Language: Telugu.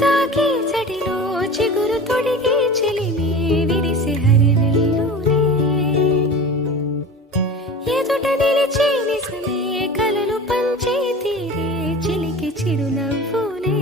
తాకి చడిలో చిగురు తొడిగి చెలిమే విరిసే హరివెల్లులే ఎదుట నిలిచి నిజమే కలలు పంచే తీరే చిలికి చిరునవ్వులే